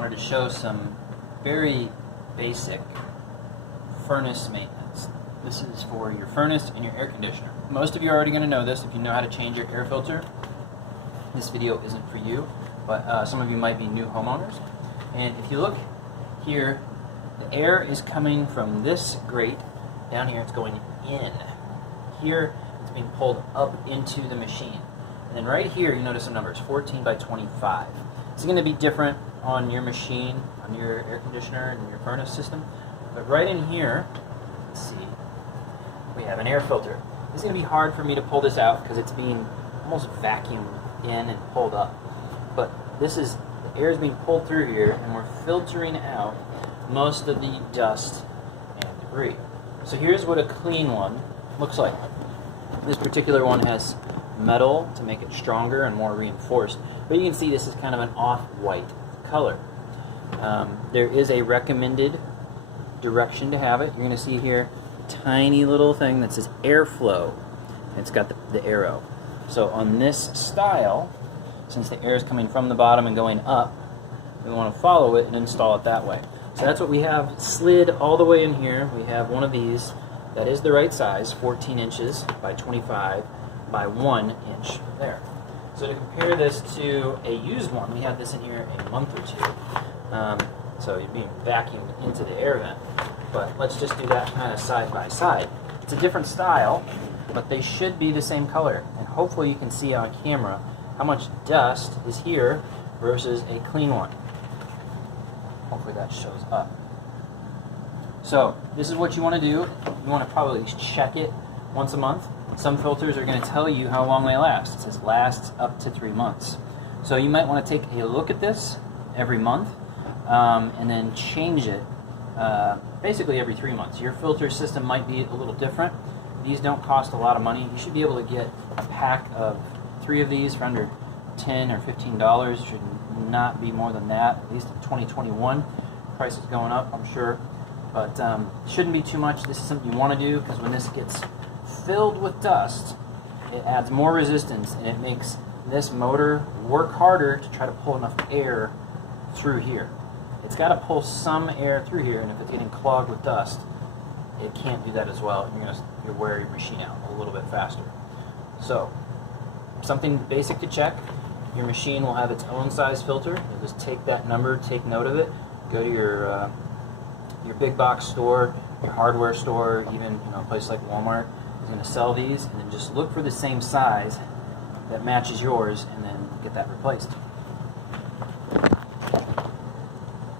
wanted to show some very basic furnace maintenance. This is for your furnace and your air conditioner. Most of you are already going to know this if you know how to change your air filter. This video isn't for you, but some of you might be new homeowners. And if you look here, the air is coming from this grate. Down here it's going in. Here it's being pulled up into the machine. And then right here you notice some numbers, 14 by 25. It's going to be different on your machine, on your air conditioner and your furnace system. But right in here, let's see, we have an air filter. It's going to be hard for me to pull this out because it's being almost vacuumed in and pulled up. But this is, the air is being pulled through here and we're filtering out most of the dust and debris. So here's what a clean one looks like. This particular one has metal to make it stronger and more reinforced, but you can see this is kind of an off-white color. There is a recommended direction to have it. You're going to see here a tiny little thing that says airflow. It's got the arrow. So on this style, since the air is coming from the bottom and going up, we want to follow it and install it that way. So that's what we have slid all the way in here. We have one of these that is the right size, 14 inches by 25 by 1 inch there. So to compare this to a used one, we had this in here a month or two. So you're being vacuumed into the air vent. But let's just do that kind of side by side. It's a different style, but they should be the same color. And hopefully you can see on camera how much dust is here versus a clean one. Hopefully that shows up. So this is what you want to do. You want to probably check it once a month. Some filters are going to tell you how long they last. It says lasts up to 3 months. So you might want to take a look at this every month and then change it basically every 3 months. Your filter system might be a little different. These don't cost a lot of money. You should be able to get a pack of 3 of these for under $10 or $15. Should not be more than that, at least in 2021. Price is going up, I'm sure. But shouldn't be too much. This is something you want to do because when this gets filled with dust, it adds more resistance and it makes this motor work harder to try to pull enough air through here. It's got to pull some air through here, and if it's getting clogged with dust, it can't do that as well, and you'll wear your machine out a little bit faster. So, something basic to check. Your machine will have its own size filter. You'll just take that number, take note of it, go to your big box store, your hardware store, even a place like Walmart is going to sell these, and then just look for the same size that matches yours and then get that replaced.